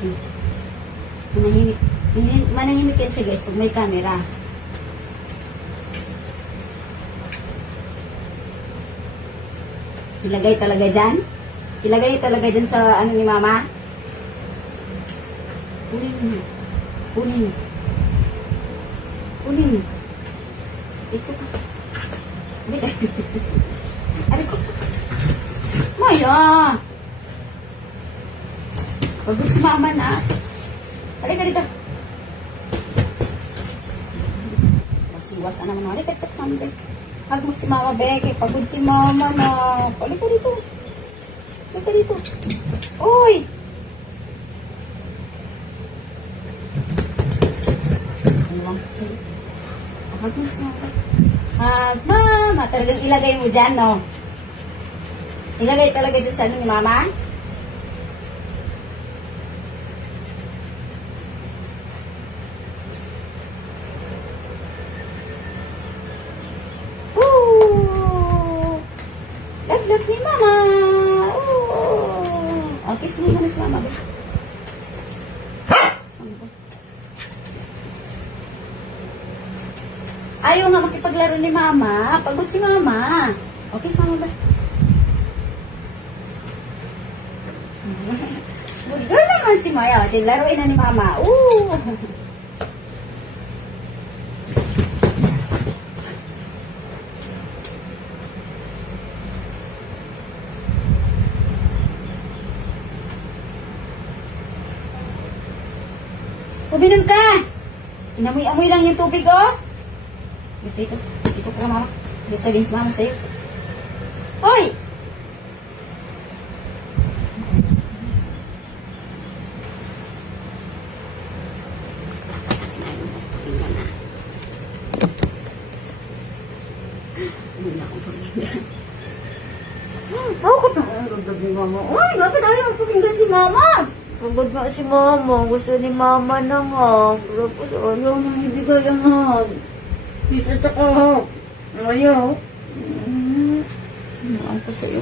Manahimik. Manahimik yan siya guys pag may camera. Ilagay talaga dyan. Ilagay talaga dyan sa ano ni mama. Kunin mo. Kunin. Kunin. Ito ka. Ari ko. Maya. Pagod si mama na. Halika dito. Masiwas na naman. Halika dito, mama. Hag mo si mama, Becky. Pagod si mama na. Halika dito. Halika dito. Uy! Hag mo si mama. Hag mama. Talagang ilagay mo dyan, no? Ilagay talaga dyan sa ano ni mama? Love ni mama. Oh, kiss mo na si mama. Ayaw nga makipaglaro ni mama. Pagod si mama. O, kiss mama ba? Good girl naman si Maya. Kasi laruin na ni mama. Ooh. Uminom ka! Inamoy-amoy lang yung tubig, oh! Dito, dito ka mama. Dito sabihin si mama sa'yo. Hoy! Bakit na ang gagawin ni mama? Uy, bakit ayaw puminggan si mama? Pagod nga si mama. Gusto ni mama ng hug. Tapos ayaw nang ibigay ang hug. Isa tsaka hug. Ayaw. Ano ko sa'yo?